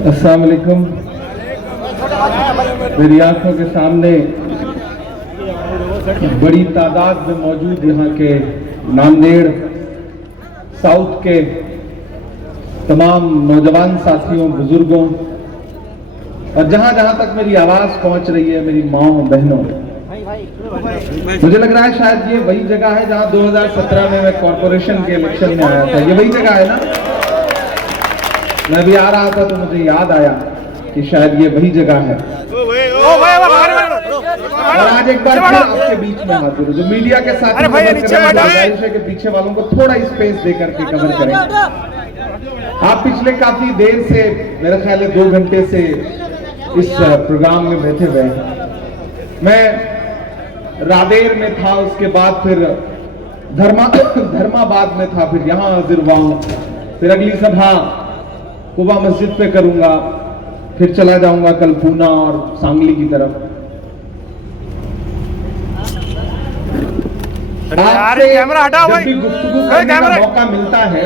अस्सलाम वालेकुम। मेरी आंखों के सामने बड़ी तादाद में मौजूद यहाँ के नांदेड़ साउथ के तमाम नौजवान साथियों, बुजुर्गों और जहां जहां तक मेरी आवाज पहुंच रही है, मेरी माओ बहनों, मुझे लग रहा है शायद ये वही जगह है जहां 2017 में मैं कॉर्पोरेशन के इलेक्शन में आया था। ये वही जगह है ना? मैं भी आ रहा था तो मुझे याद आया कि शायद ये वही जगह है। और आज एक बार फिर आपके बीच में हाजिर हूं। जो मीडिया के साथ के पीछे वालों को थोड़ा स्पेस देकर के कवर करें। आप पिछले काफी देर से, मेरा ख्याल है 2 घंटे से इस प्रोग्राम में बैठे हुए हैं। मैं रादेर में था, उसके बाद फिर धर्माबाद में था, फिर यहां हाजिर हुआ हूं, फिर अगली सभा कुबा मस्जिद पे करूंगा, फिर चला जाऊंगा कल पूना और सांगली की तरफ। आपसे जब भी गुफ्तगू करने का मौका मिलता है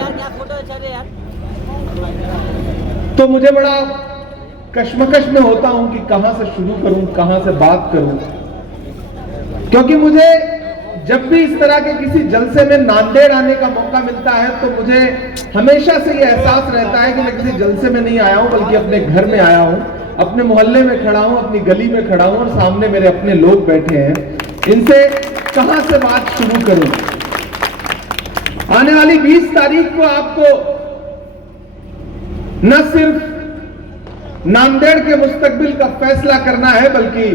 तो मुझे बड़ा कश्मकश में होता हूं कि कहां से शुरू करूं, कहां से बात करूं, क्योंकि मुझे जब भी इस तरह के किसी जलसे में नांदेड़ आने का मौका मिलता है तो मुझे हमेशा से ये एहसास रहता है कि मैं किसी जलसे में नहीं आया हूं, बल्कि अपने घर में आया हूं, अपने मोहल्ले में खड़ा हूं, अपनी गली में खड़ा हूं और सामने मेरे अपने लोग बैठे हैं। इनसे कहां से बात शुरू करूं? आने वाली 20 तारीख को आपको न सिर्फ नांदेड़ के मुस्तकबिल का फैसला करना है, बल्कि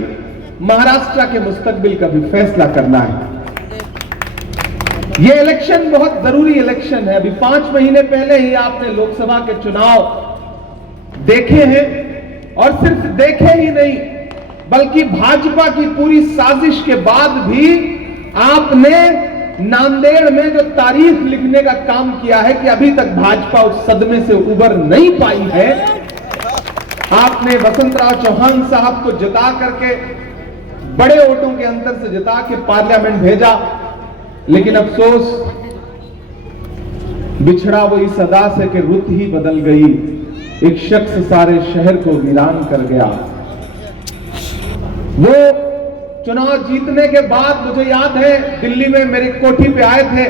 महाराष्ट्र के मुस्तकबिल का भी फैसला करना है। यह इलेक्शन बहुत जरूरी इलेक्शन है। अभी 5 महीने पहले ही आपने लोकसभा के चुनाव देखे हैं, और सिर्फ देखे ही नहीं बल्कि भाजपा की पूरी साजिश के बाद भी आपने नांदेड़ में जो तारीख लिखने का काम किया है कि अभी तक भाजपा उस सदमे से उबर नहीं पाई है। आपने वसंतराव चौहान साहब को जिता करके, बड़े वोटों के अंतर से जिता के पार्लियामेंट भेजा, लेकिन अफसोस बिछड़ा वो इस अदा से कि रुत ही बदल गई, एक शख्स सारे शहर को वीरान कर गया। वो चुनाव जीतने के बाद मुझे याद है दिल्ली में मेरी कोठी पे आए थे,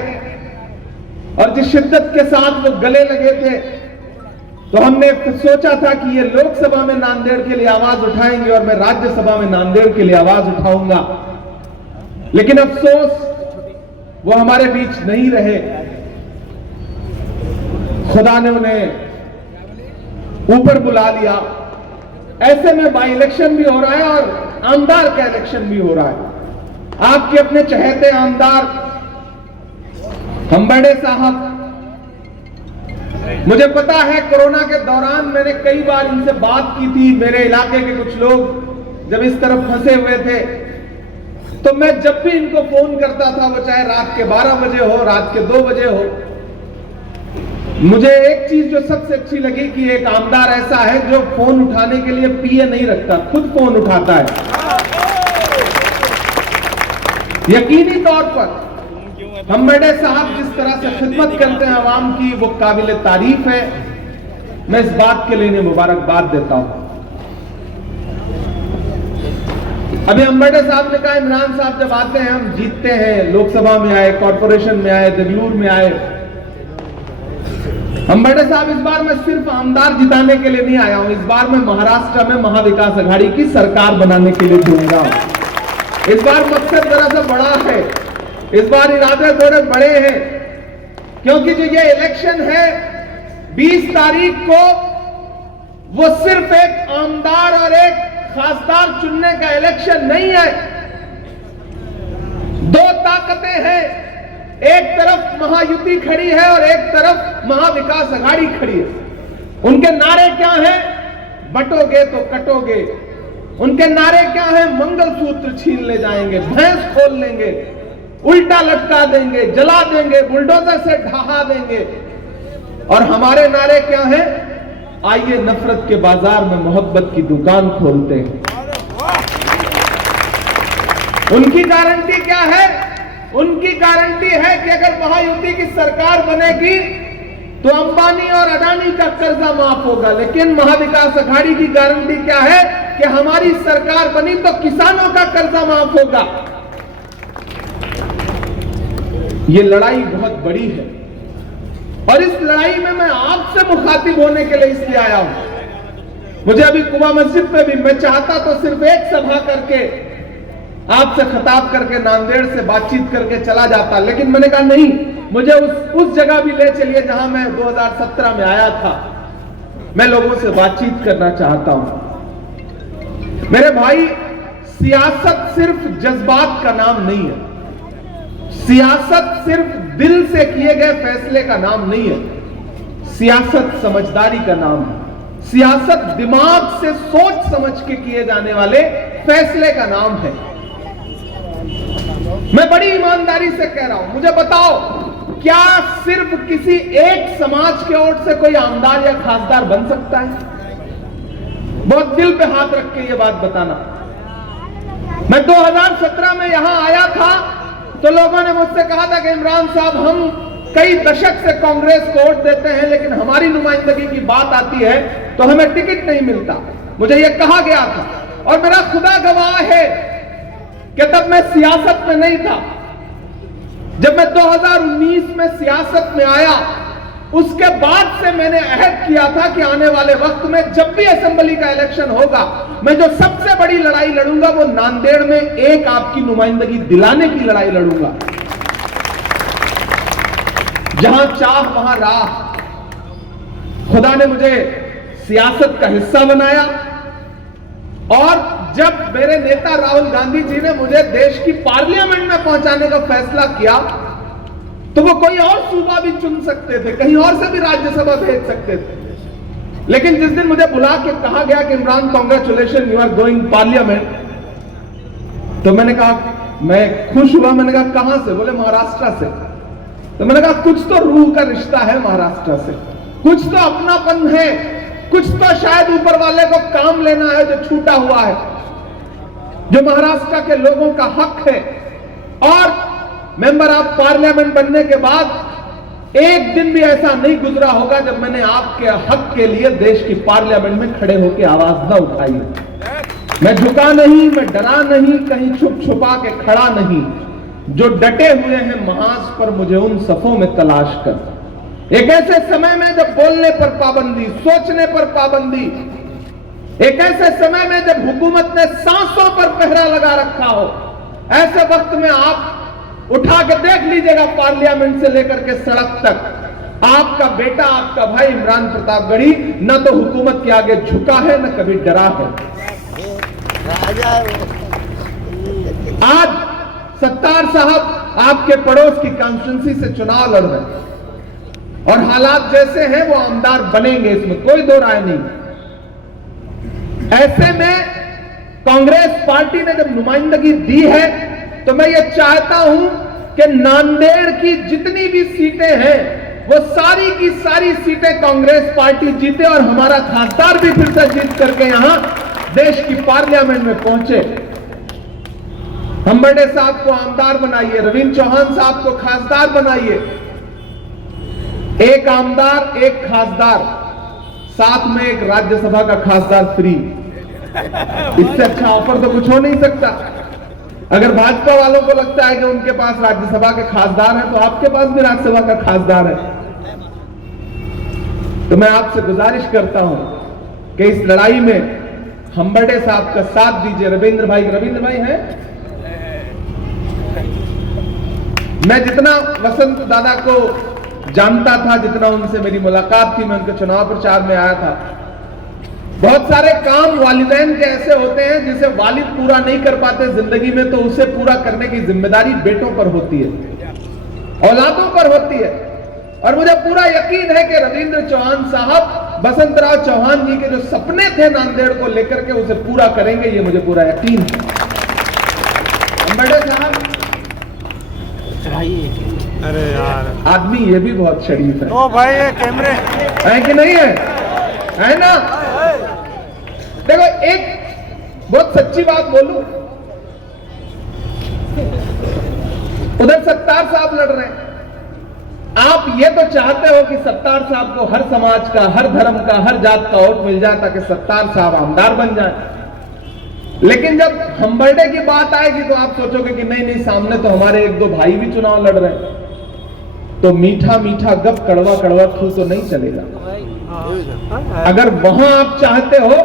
और जिस शिद्दत के साथ वो गले लगे थे, तो हमने सोचा था कि ये लोकसभा में नांदेड़ के लिए आवाज उठाएंगे और मैं राज्यसभा में नांदेड़ के लिए आवाज उठाऊंगा। लेकिन अफसोस वो हमारे बीच नहीं रहे। खुदा ने उन्हें ऊपर बुला लिया। ऐसे में बाई इलेक्शन भी हो रहा है और आमदार का इलेक्शन भी हो रहा है। आपके अपने चहेते आमदार हम्बड़े साहब, मुझे पता है कोरोना के दौरान मैंने कई बार इनसे बात की थी। मेरे इलाके के कुछ लोग जब इस तरफ फंसे हुए थे तो मैं जब भी इनको फोन करता था, वो चाहे रात के 12 बजे हो, रात के 2 बजे हो, मुझे एक चीज जो सबसे अच्छी लगी कि एक आमदार ऐसा है जो फोन उठाने के लिए पीए नहीं रखता, खुद फोन उठाता है। यकीनी तौर पर हम्बड़े साहब जिस तरह से खिदमत करते हैं आवाम की, वो काबिल तारीफ है। मैं इस बात के लिए इन्हें मुबारकबाद देता हूं। अभी हम्बड़े साहब ने कहा इमरान साहब जब आते हैं हम जीतते हैं, लोकसभा में आए, कॉर्पोरेशन में आए, दगलूर में आए। हम्बड़े साहब, इस बार मैं सिर्फ आमदार जिताने के लिए नहीं आया हूं, इस बार मैं महाराष्ट्र में महाविकास आघाड़ी की सरकार बनाने के लिए जुड़ूंगा। इस बार मकसद जरा सा बड़ा है, इस बार इरादे थोड़े बड़े हैं, क्योंकि जो ये इलेक्शन है 20 तारीख को, वो सिर्फ एक आमदार और एक खासदार चुनने का इलेक्शन नहीं है। 2 ताकतें हैं, एक तरफ महायुति खड़ी है और एक तरफ महाविकास आघाड़ी खड़ी है। उनके नारे क्या हैं? बटोगे तो कटोगे। उनके नारे क्या हैं? मंगलसूत्र छीन ले जाएंगे, भैंस खोल लेंगे, उल्टा लटका देंगे, जला देंगे, बुलडोजर से ढहा देंगे। और हमारे नारे क्या हैं? आइए नफरत के बाजार में मोहब्बत की दुकान खोलते हैं। उनकी गारंटी क्या है? उनकी गारंटी है कि अगर महायुति की सरकार बनेगी तो अंबानी और अडानी का कर्जा माफ होगा। लेकिन महाविकास अघाड़ी की गारंटी क्या है कि हमारी सरकार बनी तो किसानों का कर्जा माफ होगा। ये लड़ाई बहुत बड़ी है और इस लड़ाई में मैं आपसे मुखातिब होने के लिए इसलिए आया हूं। मुझे अभी कुबा मस्जिद पे भी मैं चाहता तो सिर्फ एक सभा करके आपसे खिताब करके नांदेड़ से बातचीत करके चला जाता, लेकिन मैंने कहा नहीं, मुझे उस जगह भी ले चलिए जहां मैं 2017 में आया था। मैं लोगों से बातचीत करना चाहता हूं। मेरे भाई, सियासत सिर्फ जज्बात का नाम नहीं है, सियासत सिर्फ दिल से किए गए फैसले का नाम नहीं है, सियासत समझदारी का नाम है, सियासत दिमाग से सोच समझ के किए जाने वाले फैसले का नाम है। मैं बड़ी ईमानदारी से कह रहा हूं, मुझे बताओ, क्या सिर्फ किसी एक समाज के ओर से कोई आमदार या खासदार बन सकता है? बहुत दिल पे हाथ रख के ये बात बताना। मैं 2017 में यहां आया था तो लोगों ने मुझसे कहा था कि इमरान साहब, हम कई दशक से कांग्रेस को वोट देते हैं, लेकिन हमारी नुमाइंदगी की बात आती है तो हमें टिकट नहीं मिलता। मुझे यह कहा गया था और मेरा खुदा गवाह है कि तब मैं सियासत में नहीं था। जब मैं 2019 में सियासत में आया, उसके बाद से मैंने अहद किया था कि आने वाले वक्त में जब भी असेंबली का इलेक्शन होगा, मैं जो सबसे बड़ी लड़ाई लड़ूंगा वो नांदेड़ में एक आपकी नुमाइंदगी दिलाने की लड़ाई लड़ूंगा। जहां चाह वहां राह। खुदा ने मुझे सियासत का हिस्सा बनाया और जब मेरे नेता राहुल गांधी जी ने मुझे देश की पार्लियामेंट में पहुंचाने का फैसला किया तो वो कोई और सूबा भी चुन सकते थे, कहीं और से भी राज्यसभा भेज सकते थे। लेकिन जिस दिन मुझे बुला के कहा गया कि Imran, congratulation, you are going parliament, तो मैंने कहा, मैं खुश हुआ। मैंने कहा कहां से? बोले महाराष्ट्र से। तो मैंने कहा कुछ तो रूह का रिश्ता है महाराष्ट्र से, कुछ तो अपनापन है, कुछ तो शायद ऊपर वाले को काम लेना है जो छूटा हुआ है, जो महाराष्ट्र के लोगों का हक है। और मेंबर ऑफ पार्लियामेंट बनने के बाद एक दिन भी ऐसा नहीं गुजरा होगा जब मैंने आपके हक के लिए देश की पार्लियामेंट में खड़े होकर आवाज न उठाई। मैं झुका नहीं, मैं डरा नहीं, कहीं छुप छुपा के खड़ा नहीं। जो डटे हुए हैं महाज पर, मुझे उन सफों में तलाश कर। एक ऐसे समय में जब बोलने पर पाबंदी, सोचने पर पाबंदी, एक ऐसे समय में जब हुकूमत ने सांसों पर पहरा लगा रखा हो, ऐसे वक्त में आप उठा के देख लीजिएगा पार्लियामेंट से लेकर के सड़क तक, आपका बेटा, आपका भाई इमरान प्रतापगढ़ी न तो हुकूमत के आगे झुका है, न कभी डरा है। आज सत्तार साहब आपके पड़ोस की कॉन्स्टिट्यूंसी से चुनाव लड़ रहे हैं और हालात जैसे हैं वो आमदार बनेंगे, इसमें कोई दो राय नहीं। ऐसे में कांग्रेस पार्टी ने जब नुमाइंदगी दी है तो मैं ये चाहता हूं कि नांदेड़ की जितनी भी सीटें हैं वो सारी की सारी सीटें कांग्रेस पार्टी जीते और हमारा खासदार भी फिर से जीत करके यहां देश की पार्लियामेंट में पहुंचे। हम्बर्डे साहब को आमदार बनाइए, रविंद्र चौहान साहब को खासदार बनाइए। एक आमदार, एक खासदार, साथ में एक राज्यसभा का खासदार फ्री। इससे अच्छा ऑफर तो कुछ हो नहीं सकता। अगर भाजपा वालों को लगता है कि उनके पास राज्यसभा के खासदार है तो आपके पास भी राज्यसभा का खासदार है। तो मैं आपसे गुजारिश करता हूं कि इस लड़ाई में हम्बर्डे साहब का साथ दीजिए। रविंद्र भाई हैं। मैं जितना वसंत दादा को जानता था, जितना उनसे मेरी मुलाकात थी, मैं उनके चुनाव प्रचार में आया था, बहुत सारे काम वालिदैन के ऐसे होते हैं जिसे वालिद पूरा नहीं कर पाते जिंदगी में, तो उसे पूरा करने की जिम्मेदारी बेटों पर होती है, औलादों पर होती है। और मुझे पूरा यकीन है कि रविंद्र चौहान साहब बसंतराव चौहान जी के जो सपने थे नांदेड़ को लेकर के उसे पूरा करेंगे, ये मुझे पूरा यकीन है। बड़े साहब, अरे यार, आदमी ये भी बहुत शरीफ है। ओ भाई, ये कैमरे है कि नहीं है ना? देखो, एक बहुत सच्ची बात बोलूं, उधर सत्तार साहब लड़ रहे हैं। आप ये तो चाहते हो कि सत्तार साहब को हर समाज का, हर धर्म का, हर जात का वोट मिल जाए ताकि सत्तार साहब आमदार बन जाए। लेकिन जब हम्बरडे की बात आएगी तो आप सोचोगे कि नहीं नहीं, सामने तो हमारे एक दो भाई भी चुनाव लड़ रहे हैं, तो मीठा मीठा गप कड़वा कड़वा थू तो नहीं चलेगा। अगर वहां आप चाहते हो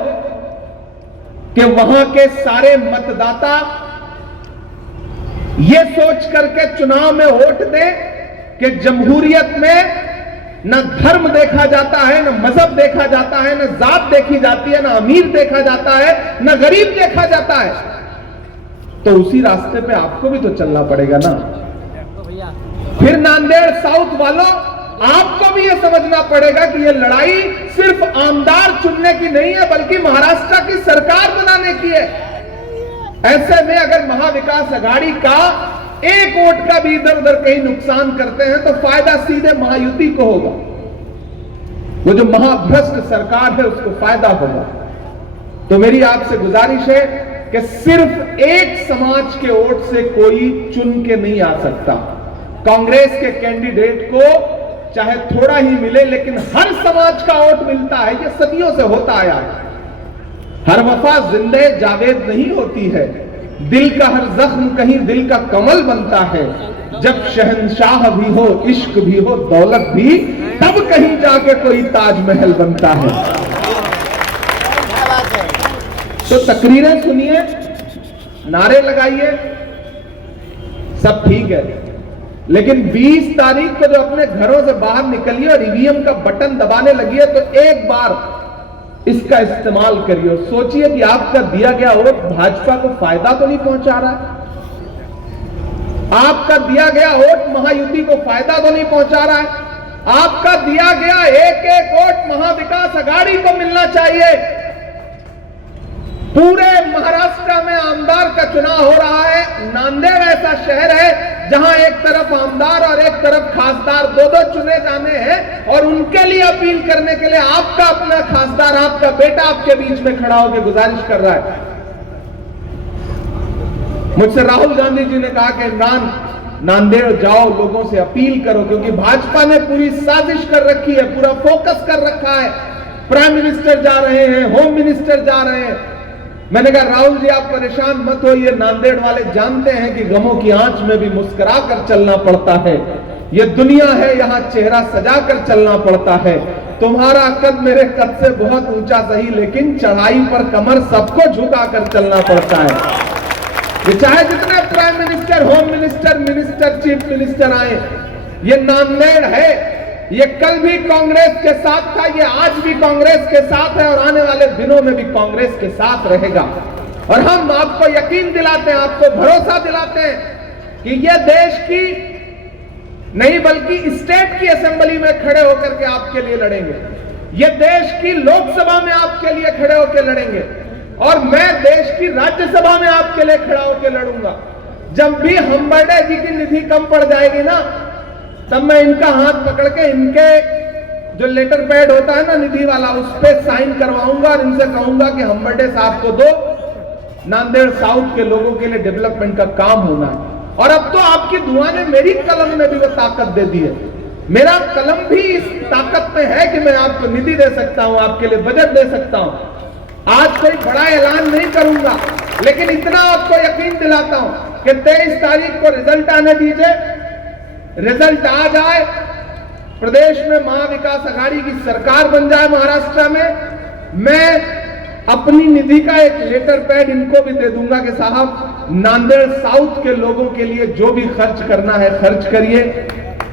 कि वहां के सारे मतदाता ये सोच करके चुनाव में वोट दें कि जमहूरियत में न धर्म देखा जाता है, न मजहब देखा जाता है, न जात देखी जाती है, न अमीर देखा जाता है, न गरीब देखा जाता है, तो उसी रास्ते पे आपको भी तो चलना पड़ेगा ना। फिर नांदेड़ साउथ वालों, आपको भी यह समझना पड़ेगा कि यह लड़ाई सिर्फ आमदार चुनने की नहीं है, बल्कि महाराष्ट्र की सरकार बनाने की है। ऐसे में अगर महाविकास आघाड़ी का एक वोट का भी इधर उधर कहीं नुकसान करते हैं तो फायदा सीधे महायुति को होगा। वो जो महाभ्रष्ट सरकार है उसको फायदा होगा। तो मेरी आपसे गुजारिश है कि सिर्फ एक समाज के वोट से कोई चुन के नहीं आ सकता। कांग्रेस के कैंडिडेट को चाहे थोड़ा ही मिले, लेकिन हर समाज का वोट मिलता है। ये सदियों से होता आया। हर वफा जिंदे जावेद नहीं होती है, दिल का हर जख्म कहीं दिल का कमल बनता है। जब शहंशाह भी हो, इश्क भी हो, दौलत भी, तब कहीं जाके कोई ताजमहल बनता है। तो तकरीरें सुनिए, नारे लगाइए, सब ठीक है, लेकिन 20 तारीख को जो अपने घरों से बाहर निकलिए और ईवीएम का बटन दबाने लगी तो एक बार इसका इस्तेमाल करिए। सोचिए कि आपका दिया गया वोट भाजपा को फायदा तो नहीं पहुंचा रहा है, आपका दिया गया वोट महायुति को फायदा तो नहीं पहुंचा रहा है, आपका दिया गया एक एक वोट महाविकास आघाड़ी को मिलना चाहिए। पूरे महाराष्ट्र में आमदार का चुनाव हो रहा है। नांदेड़ ऐसा शहर है जहां एक तरफ आमदार और एक तरफ खासदार दो चुने जाने हैं, और उनके लिए अपील करने के लिए आपका अपना खासदार, आपका बेटा आपके बीच में खड़ा होकर गुजारिश कर रहा है। मुझसे राहुल गांधी जी ने कहा कि इमरान, नांदेड़ जाओ, लोगों से अपील करो, क्योंकि भाजपा ने पूरी साजिश कर रखी है, पूरा फोकस कर रखा है। प्राइम मिनिस्टर जा रहे हैं, होम मिनिस्टर जा रहे हैं। मैंने कहा राहुल जी आप परेशान मत होइए, नांदेड़ वाले जानते हैं कि गमों की आंच में भी मुस्कुरा कर चलना पड़ता है। ये दुनिया है, यहाँ चेहरा सजा कर चलना पड़ता है। तुम्हारा कद मेरे कद से बहुत ऊंचा सही, लेकिन चढ़ाई पर कमर सबको झुका कर चलना पड़ता है। ये चाहे जितने prime minister, home minister, minister, chief minister आए, ये नांदेड़ है, ये कल भी कांग्रेस के साथ था, ये आज भी कांग्रेस के साथ है, और आने वाले दिनों में भी कांग्रेस के साथ रहेगा। और हम आपको यकीन दिलाते हैं, आपको भरोसा दिलाते हैं कि ये देश की नहीं बल्कि स्टेट की असेंबली में खड़े होकर के आपके लिए लड़ेंगे, ये देश की लोकसभा में आपके लिए खड़े होकर लड़ेंगे, और मैं देश की राज्यसभा में आपके लिए खड़ा होकर लड़ूंगा। जब भी हम्बरडे जी की निधि कम पड़ जाएगी ना, तब मैं इनका हाथ पकड़ के इनके जो लेटर पैड होता है ना निधि वाला, उस पर साइन करवाऊंगा और इनसे कहूंगा कि हम्बरडे साहब को दो, नांदेड़ साउथ के लोगों के लिए डेवलपमेंट का काम होना है। और अब तो आपकी दुआ ने मेरी कलम में भी वो ताकत दे दी है। मेरा कलम भी इस ताकत में है कि मैं आपको निधि दे सकता हूं, आपके लिए बजट दे सकता हूं। आज कोई बड़ा ऐलान नहीं करूंगा, लेकिन इतना आपको यकीन दिलाता हूं कि 23 तारीख को रिजल्ट आने दीजिए, रिजल्ट आ जाए, प्रदेश में महाविकास आघाड़ी की सरकार बन जाए महाराष्ट्र में, मैं अपनी निधि का एक लेटर पैड इनको भी दे दूंगा कि साहब नांदेड़ साउथ के लोगों के लिए जो भी खर्च करना है खर्च करिए।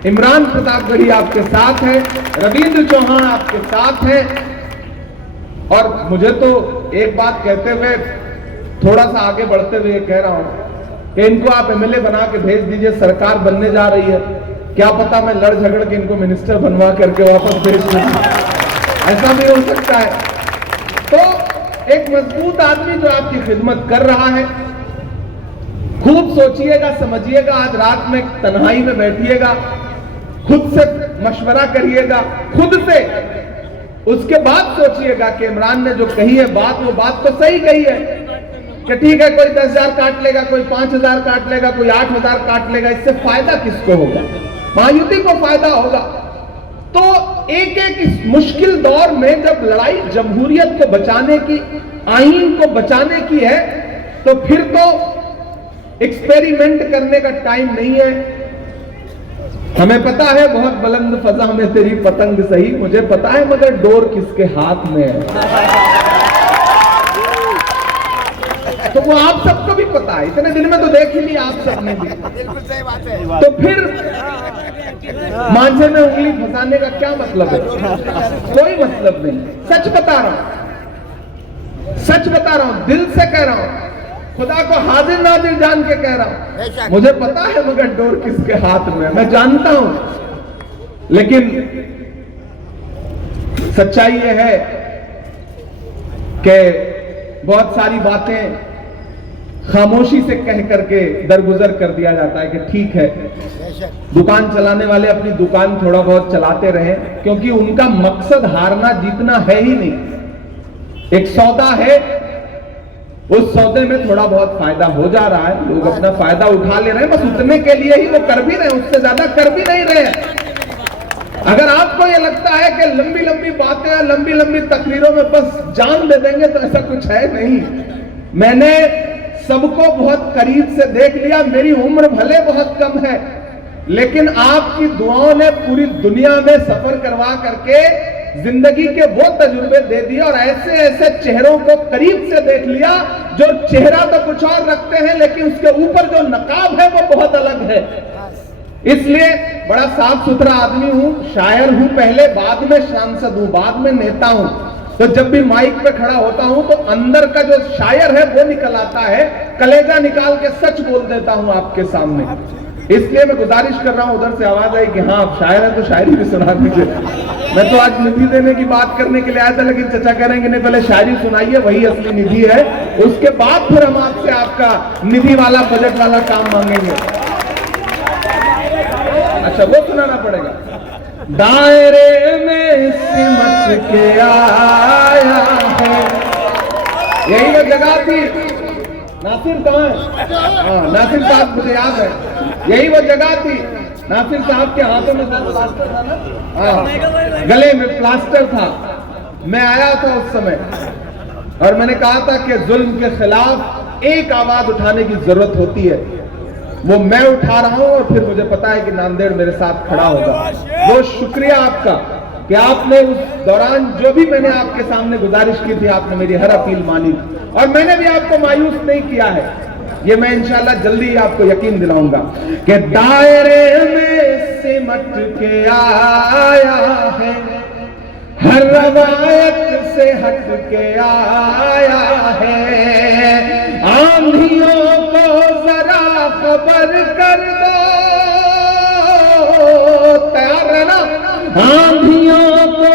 इमरान प्रतापगढ़ी आपके साथ है, रविंद्र चौहान आपके साथ है। और मुझे तो एक बात कहते हुए, थोड़ा सा आगे बढ़ते हुए कह रहा हूं कि इनको आप एमएलए बना के भेज दीजिए, सरकार बनने जा रही है, क्या पता मैं लड़ झगड़ के इनको मिनिस्टर बनवा करके वापस भेज दूं, ऐसा भी हो सकता है। तो एक मजबूत आदमी जो आपकी खिदमत कर रहा है, खूब सोचिएगा, समझिएगा, आज रात में तन्हाई में बैठिएगा, खुद से मशवरा करिएगा, खुद से, उसके बाद सोचिएगा कि इमरान ने जो कही है बात, वो बात तो सही कही है, कि ठीक है कोई 10,000 काट लेगा, कोई 5,000 काट लेगा, कोई 8,000 काट लेगा, इससे फायदा किसको होगा? महायुति को फायदा होगा। तो एक एक इस मुश्किल दौर में जब लड़ाई जमहूरियत को बचाने की, आईन को बचाने की है, तो फिर तो एक्सपेरिमेंट करने का टाइम नहीं है। हमें पता है बहुत बुलंद फजा में तेरी पतंग सही, मुझे पता है मगर डोर किसके हाथ में है। तो वो आप सबको भी पता है, इतने दिन में तो देख ही लिया आप सबने भी। बिल्कुल सही बात है। तो फिर मांझे में उंगली फंसाने का क्या मतलब है? कोई मतलब नहीं। सच बता रहा हूं, सच बता रहा हूं, दिल से कह रहा हूं, खुदा को हाजिर नाजिर जान के कह रहा हूं। मुझे पता है मगर डोर किसके हाथ में, मैं जानता हूं। लेकिन सच्चाई यह है कि बहुत सारी बातें खामोशी से कह करके दरगुजर कर दिया जाता है कि ठीक है, दुकान चलाने वाले अपनी दुकान थोड़ा बहुत चलाते रहे, क्योंकि उनका मकसद हारना जीतना है ही नहीं। एक सौदा है, उस सौदे में थोड़ा बहुत फायदा हो जा रहा है, लोग अपना फायदा उठा ले रहे हैं, बस उतने के लिए ही वो कर भी रहे हैं, उससे ज्यादा कर भी नहीं रहे हैं। अगर आपको ये लगता है कि लंबी लंबी बातें, लंबी लंबी तकरीरों में बस जान दे देंगे, तो ऐसा कुछ है नहीं। मैंने सबको बहुत करीब से देख लिया, मेरी उम्र भले बहुत कम है, लेकिन आपकी दुआओं ने पूरी दुनिया में सफर करवा करके जिंदगी के वो तजुर्बे दे दिए, और ऐसे ऐसे चेहरों को करीब से देख लिया जो चेहरा तो कुछ और रखते हैं, लेकिन उसके ऊपर जो नकाब है वो बहुत अलग है। इसलिए बड़ा साफ सुथरा आदमी हूं, शायर हूं पहले, बाद में सांसद हूं, बाद में नेता हूं। तो जब भी माइक पे खड़ा होता हूं तो अंदर का जो शायर है वो निकल आता है, कलेजा निकाल के सच बोल देता हूं आपके सामने। इसलिए मैं गुजारिश कर रहा हूं, उधर से आवाज आई कि हाँ आप शायर हैं तो शायरी भी सुना दीजिए। मैं तो आज निधि देने की बात करने के लिए आया था, लेकिन चचा कह रहे हैं कि नहीं पहले शायरी सुनाइए, वही असली निधि है, उसके बाद फिर हम आपसे आपका निधि वाला बजट वाला काम मांगेंगे। अच्छा वो सुनाना पड़ेगा। दायरे में सिमट के आया है, यही वो जगह थी। नासिर कहाँ है? हाँ नासिर साहब, मुझे याद है, यही वो जगह थी। नासिर साहब के हाथों में प्लास्टर था ना, हाँ गले में प्लास्टर था। मैं आया था उस समय और मैंने कहा था कि जुल्म के खिलाफ एक आवाज उठाने की जरूरत होती है, वो मैं उठा रहा हूं, और फिर मुझे पता है कि नांदेड़ मेरे साथ खड़ा होगा। वो शुक्रिया आपका कि आपने उस दौरान जो भी मैंने आपके सामने गुजारिश की थी, आपने मेरी हर अपील मानी, और मैंने भी आपको मायूस नहीं किया है। ये मैं इंशाल्लाह जल्दी ही आपको यकीन दिलाऊंगा कि दायरे में सिमट के आया है, हर रवायत से हट के आया है। आंधियों को जरा खबर कर दो, तैयार है ना? आंधियों को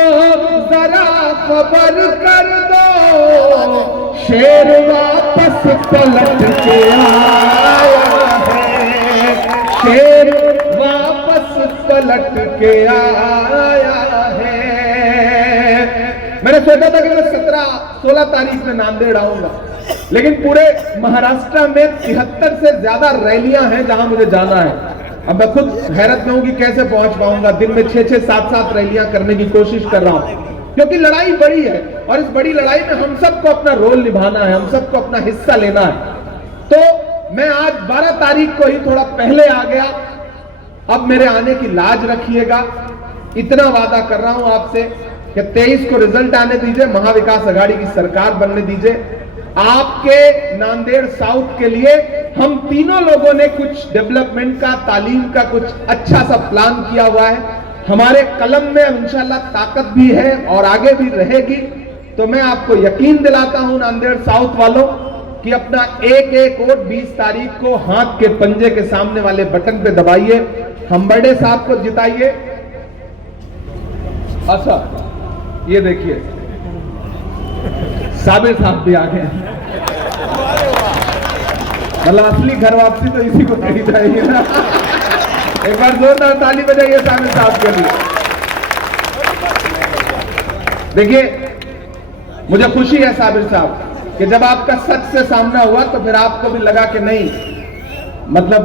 जरा खबर कर दो, शेर वापस पलट के आया है, शेर वापस पलट के आया है। मैंने सोचा था कि मैं 17-16 तारीख में नांदेड़ आऊंगा, लेकिन पूरे महाराष्ट्र में 73 से ज्यादा रैलियां हैं जहां मुझे जाना है। अब मैं खुद हैरत में हूं कि कैसे पहुंच पाऊंगा। दिन में 6-6, 7-7 रैलियां करने की कोशिश कर रहा हूं, क्योंकि लड़ाई बड़ी है, और इस बड़ी लड़ाई में हम सबको अपना रोल निभाना है, हम सबको अपना हिस्सा लेना है। तो मैं आज 12 तारीख को ही थोड़ा पहले आ गया। अब मेरे आने की लाज रखिएगा, इतना वादा कर रहा हूं आपसे कि 23 को रिजल्ट आने दीजिए, महाविकास आघाड़ी की सरकार बनने दीजिए। आपके नांदेड़ साउथ के लिए हम तीनों लोगों ने कुछ डेवलपमेंट का, तालीम का कुछ अच्छा सा प्लान किया हुआ है। हमारे कलम में इंशाल्लाह ताकत भी है और आगे भी रहेगी। तो मैं आपको यकीन दिलाता हूं नांदेड़ साउथ वालों कि अपना एक एक वोट 20 तारीख को हाथ के पंजे के सामने वाले बटन पे दबाइए, हम्बर्डे साहब को जिताइए। अच्छा ये देखिए साबिर साहब भी आ गए, मतलब असली घर वापसी तो इसी को कही जाएगी ना। एक बार जोरदार ताली बजाइए साबिर साहब के लिए। देखिए मुझे खुशी है साबिर साहब कि जब आपका सच से सामना हुआ तो फिर आपको भी लगा कि नहीं, मतलब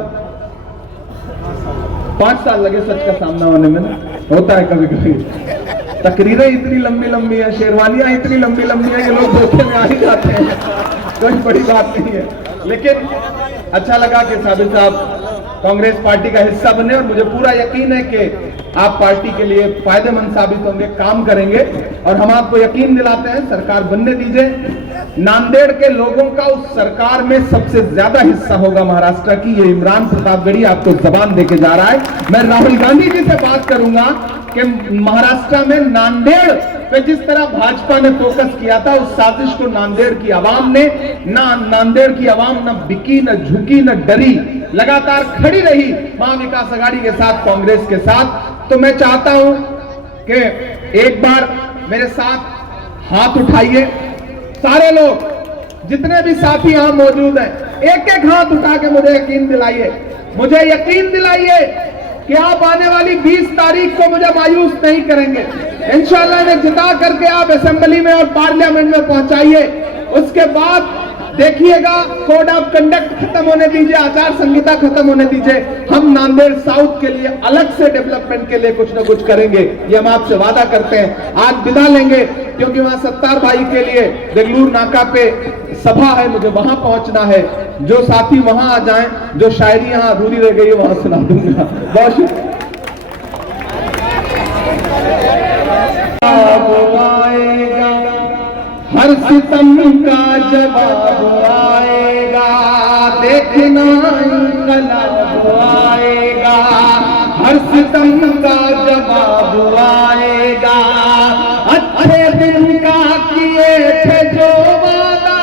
5 साल लगे सच का सामना होने में ना, होता है कभी कभी। तकरीरें इतनी लंबी लंबी है, शेरवानियां इतनी लंबी लंबी है कि लोग धोखे में आ ही जाते हैं, कोई बड़ी बात नहीं है। लेकिन अच्छा लगा कि साबिर साहब कांग्रेस पार्टी का हिस्सा बने और मुझे पूरा यकीन है कि आप पार्टी के लिए फायदेमंद साबित होंगे, काम करेंगे। और हम आपको यकीन दिलाते हैं, सरकार बनने दीजिए। नांदेड़ के लोगों का उस सरकार में सबसे ज्यादा हिस्सा होगा महाराष्ट्र की। ये इमरान प्रतापगढ़ी आपको जबान देके जा रहा है। मैं राहुल गांधी जी से बात करूंगा कि महाराष्ट्र में नांदेड़ पे जिस तरह भाजपा ने फोकस किया था, उस साजिश को नांदेड़ की आवाम ने, नांदेड़ की आवाम न बिकी, न झुकी, न डरी, लगातार खड़ी रही महाविकास आघाड़ी के साथ, कांग्रेस के साथ। तो मैं चाहता हूं कि एक बार मेरे साथ हाथ उठाइए, सारे लोग जितने भी साथी यहां मौजूद हैं, एक एक हाथ उठा के मुझे यकीन दिलाइए, मुझे यकीन दिलाइए कि आप आने वाली 20 तारीख को मुझे मायूस नहीं करेंगे। इंशाल्लाह इन्हें जिता करके आप असेंबली में और पार्लियामेंट में पहुंचाइए। उसके बाद देखिएगा, कोड ऑफ कंडक्ट खत्म होने दीजिए, आचार संहिता खत्म होने दीजिए। हम नांदेड़ साउथ के लिए अलग से डेवलपमेंट के लिए कुछ ना कुछ करेंगे, ये हम आपसे वादा करते हैं। आज विदा लेंगे क्योंकि वहां सत्तार भाई के लिए बेंगलुरु नाका पे सभा है, मुझे वहां पहुंचना है। जो साथी वहां आ जाएं, जो शायरी यहां अधूरी रह गई है वहां सुना दूंगा। बहुत शुक्रिया। हर सितम का जवाब आएगा, देखना इंकलाब आएगा। हर सितम का जवाब आएगा, अच्छे दिन का किए थे जो वादा,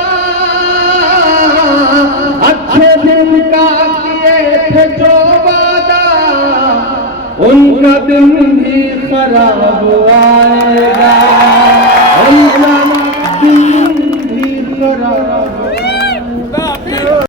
अच्छे दिन का किए थे जो वादा, उनका दिन भी खराब आएगा, उनका दिन भी खराब।